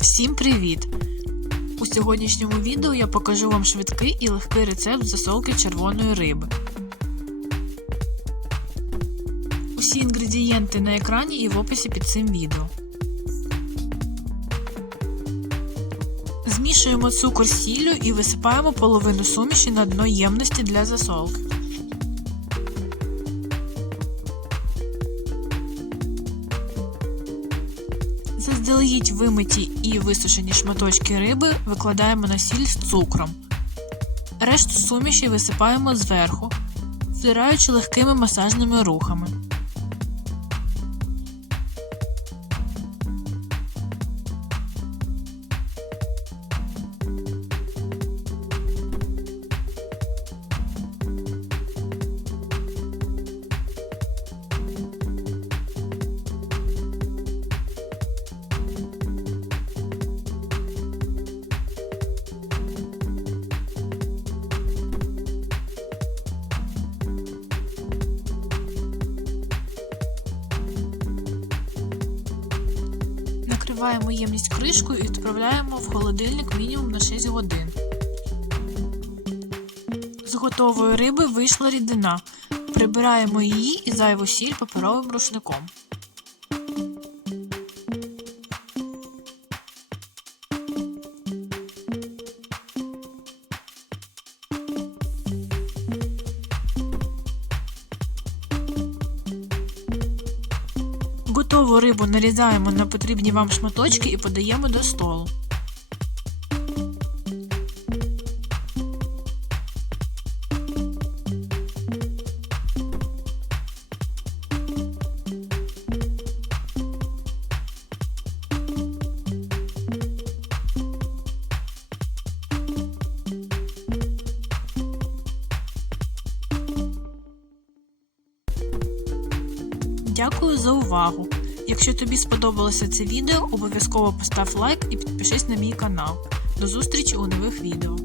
Всім привіт! У сьогоднішньому відео я покажу вам швидкий і легкий рецепт засолки червоної риби. Усі інгредієнти на екрані і в описі під цим відео. Змішуємо цукор з сіллю і висипаємо половину суміші на дно ємності для засолки. Заздалегідь вимиті і висушені шматочки риби викладаємо на сіль з цукром. Решту суміші висипаємо зверху, втираючи легкими масажними рухами. Накриваємо ємність кришкою і відправляємо в холодильник мінімум на 6 годин. З готової риби вийшла рідина. Прибираємо її і зайву сіль паперовим рушником. Готову рибу нарізаємо на потрібні вам шматочки і подаємо до столу. Дякую за увагу! Якщо тобі сподобалося це відео, обов'язково постав лайк і підпишись на мій канал. До зустрічі у нових відео.